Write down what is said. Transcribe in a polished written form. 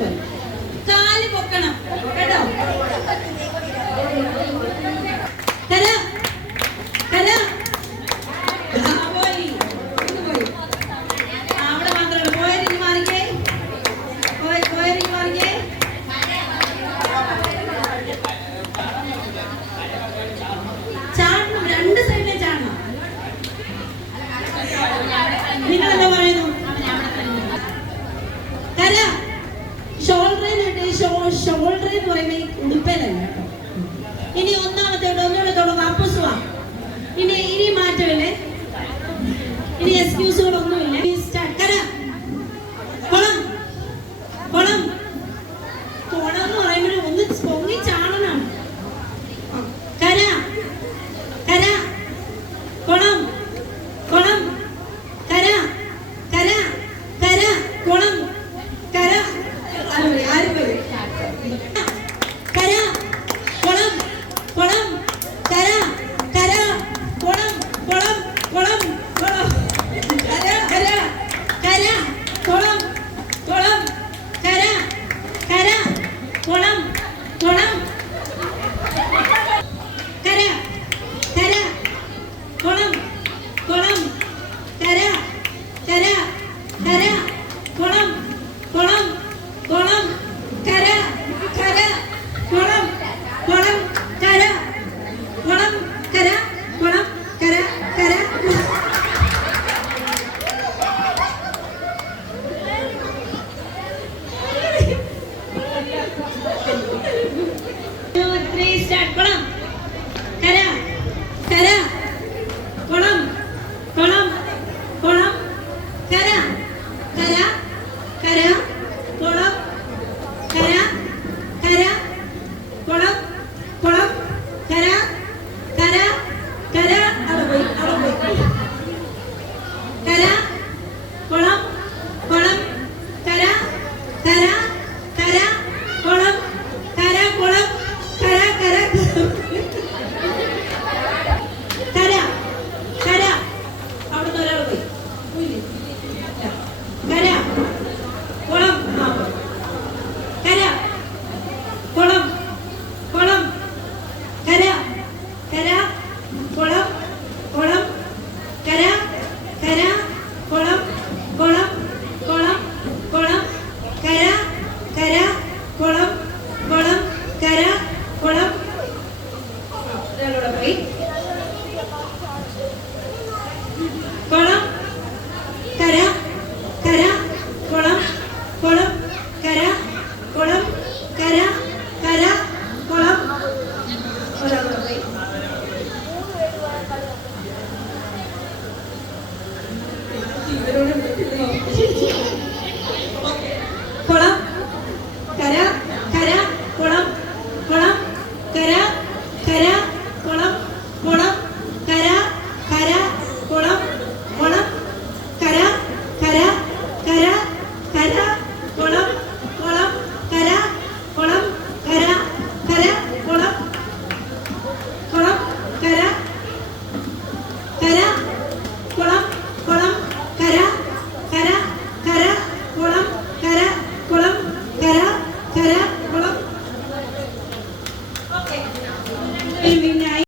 പോലെ. കാല് പൊക്കണം കേട്ടോ. കര കര പോയി പോയി അവിടെ മാത്രമല്ല. പോയരിഞ്ഞ് മാറിക്കേ, പോയരിഞ്ഞ് മാറിക്കേ. ചാടണം, രണ്ട് സൈഡിലെ ചാടണം. നിങ്ങളെന്താ പറയുന്നു? കര ഷോൾഡർ എന്ന് പറയുമ്പോൾ ഉടുപ്പലല്ല കേട്ടോ. ഇനി ഒന്നുകൂടെ തുടങ്ങും. അപ്പുസുവാ ഇനി മാറ്റമില്ലേ, ഇനി എക്സ്ക്യൂസുകളൊന്നുമില്ല. കര കുളം കുളം കുളം എന്ന് പറയുമ്പോൾ ഒന്ന് പൊങ്ങി ചാടണം. കര കര കുളം കുളം കര കര കര കുളം കര ആരും വരും. കര കുളം കുളം കര കര കുളം കുളം കുളം കുളം കര കര കര കുളം കുളം കര കര കുളം കുളം കര കര കുളം കുളം കര കര കര കുളം കുളം കുളം കര കര കുളം കുളം കര കുളം കര കുളം കര കര. കുളം കര കര കുളം കുളം കുളം കര കര കര കുളം കര കര കുളം കുളം കര കര കര. അവിടെ പോയി കര കുളം കുളം കര കര കര കുളം കര കുളം കര കര കര കര. അവിടുന്ന് ഒരാൾ പോയി കര കുളം കര കുളം കുളം കര കര കുളം കുളം കര കര കുളം കുളം കുളം കുളം കര കര കുളം കുളം കര കുളം. ഒരാളൂടെ പോയി കുളം കര കര കുളം കുളം കര കുളം കര കര കുളം. ഒരാളൂടെ പോയി കുളം കര കര കുളം കുളം കര കര കുളം കുളം കര കര കുളം കുളം കര കര കര കര കുളം കുളം കര കുളം കര കര കുളം കുളം കര കര കുളം കുളം കര കര കര കുളം കര കുളം കര കര